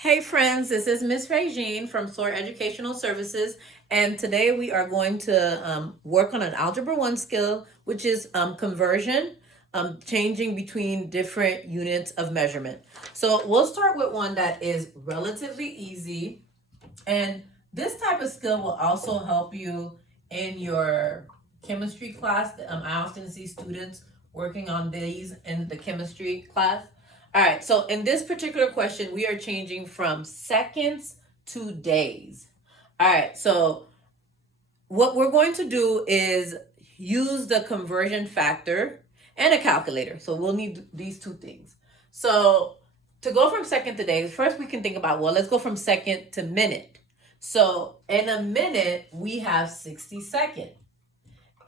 Hey friends, this is Miss Regine from SOAR Educational Services, and today we are going to work on an Algebra 1 skill, which is conversion, changing between different units of measurement. So we'll start with one that is relatively easy, and this type of skill will also help you in your chemistry class. I often see students working on these in the chemistry class. All right, so in this particular question, we are changing from seconds to days. All right, so what we're going to do is use the conversion factor and a calculator. So we'll need these two things. So to go from second to days, first we can think about, well, let's go from second to minute. So in a minute, we have 60 seconds.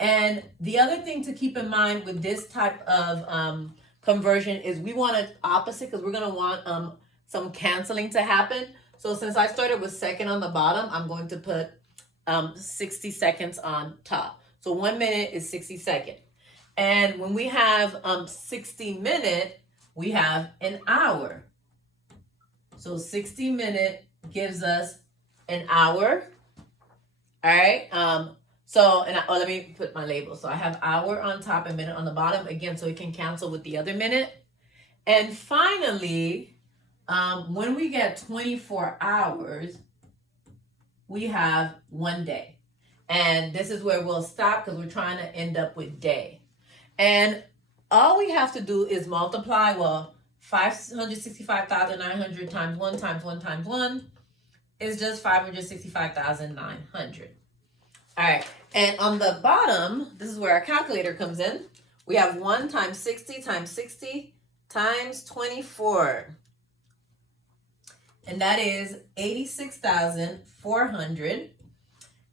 And the other thing to keep in mind with this type of conversion is we want it opposite because we're going to want some canceling to happen. So since I started with second on the bottom, I'm going to put 60 seconds on top. So 1 minute is 60 seconds. And when we have 60 minute, we have an hour. So 60 minute gives us an hour. All right. Let me put my label. So I have hour on top and minute on the bottom again, so it can cancel with the other minute. And finally, when we get 24 hours, we have 1 day. And this is where we'll stop because we're trying to end up with day. And all we have to do is multiply, 565,900 times 1 times 1 times 1 is just 565,900. All right, and on the bottom, this is where our calculator comes in. We have 1 times 60 times 60 times 24. And that is 86,400.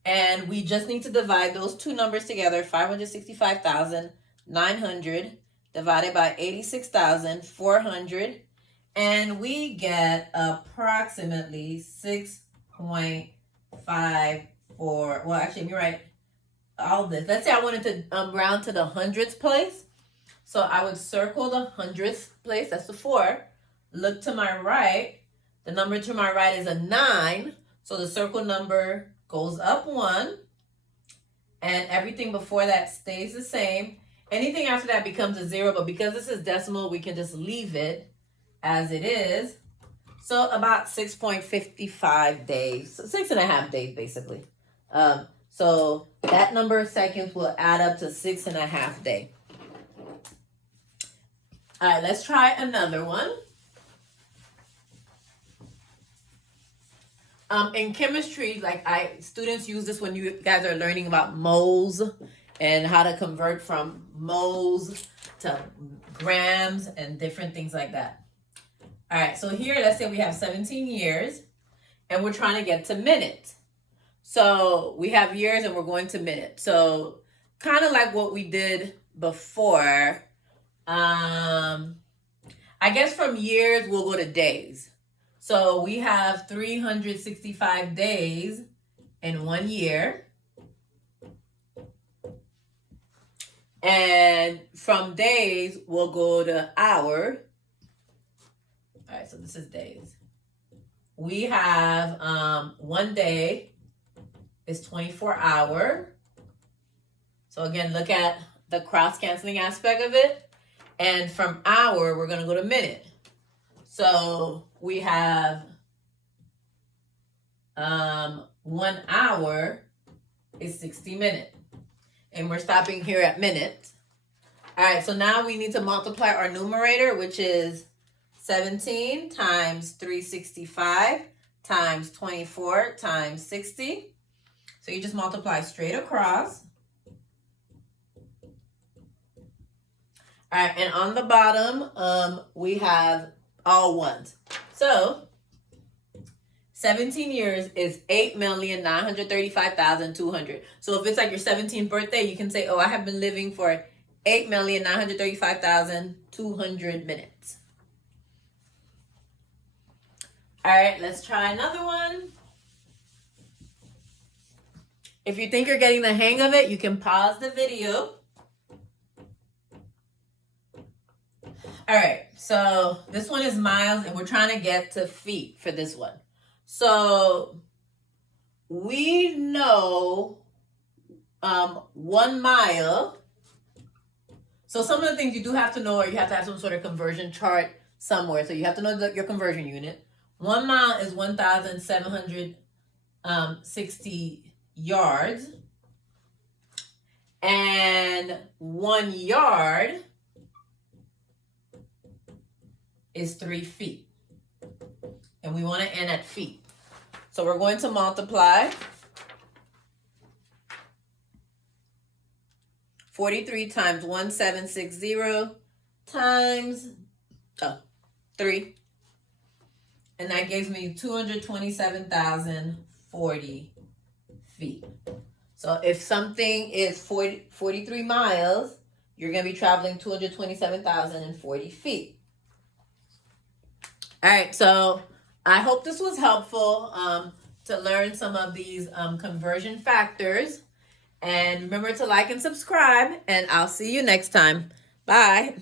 And we just need to divide those two numbers together, 565,900 divided by 86,400. And we get approximately 6.54. Well, actually, let me write all this. Let's say I wanted to round to the hundredths place. So I would circle the hundredths place. That's the 4. Look to my right. The number to my right is a 9. So the circle number goes up 1. And everything before that stays the same. Anything after that becomes a 0. But because this is decimal, we can just leave it as it is. So about 6.55 days. So 6.5 days, basically. So that number of seconds will add up to 6.5 days. All right, let's try another one. In chemistry, students use this when you guys are learning about moles and how to convert from moles to grams and different things like that. All right, so here, let's say we have 17 years and we're trying to get to minutes. So we have years and we're going to minutes. So kind of like what we did before. I guess from years, we'll go to days. So we have 365 days in 1 year. And from days, we'll go to hour. All right, so this is days. We have 1 day is 24 hours. So again, look at the cross-canceling aspect of it. And from hour, we're going to go to minute. So we have 1 hour is 60 minutes. And we're stopping here at minutes. All right, so now we need to multiply our numerator, which is 17 times 365 times 24 times 60. So you just multiply straight across. All right, and on the bottom, we have all ones. So 17 years is 8,935,200. So if it's like your 17th birthday, you can say, oh, I have been living for 8,935,200 minutes. All right, let's try another one. If you think you're getting the hang of it, you can pause the video. All right, so this one is miles, and we're trying to get to feet for this one. So we know 1 mile. So some of the things you do have to know, or you have to have some sort of conversion chart somewhere. So you have to know your conversion unit. 1 mile is 1,760 yards. And 1 yard is 3 feet. And we want to end at feet. So we're going to multiply 43 times 1,760 times 3. And that gives me 227,040 feet. So if something is 43 miles, you're going to be traveling 227,040 feet. All right, so I hope this was helpful to learn some of these conversion factors. And remember to like and subscribe, and I'll see you next time. Bye.